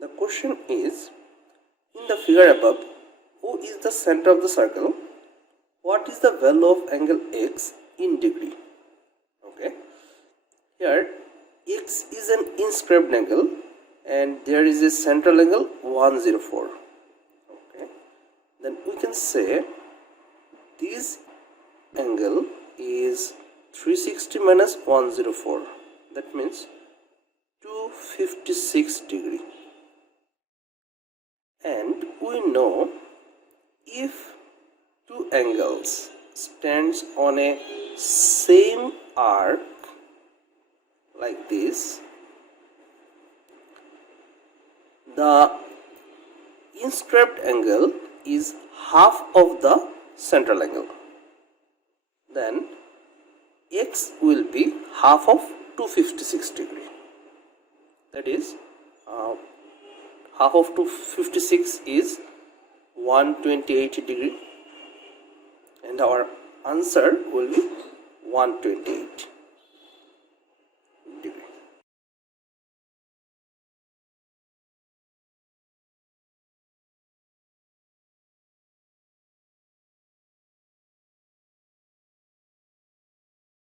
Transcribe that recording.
The question is, in the figure above, O is the center of the circle. What is the value of angle X in degree? Okay. Here X is an inscribed angle and there is a central angle 104. Okay. Then we can say this angle is 360 minus 104. That means 256 degree. And we know if two angles stands on a same arc like this, the inscribed angle is half of the central angle. Then X will be half of 256 degree. That is half of 256 is 128 degree, and our answer will be 128.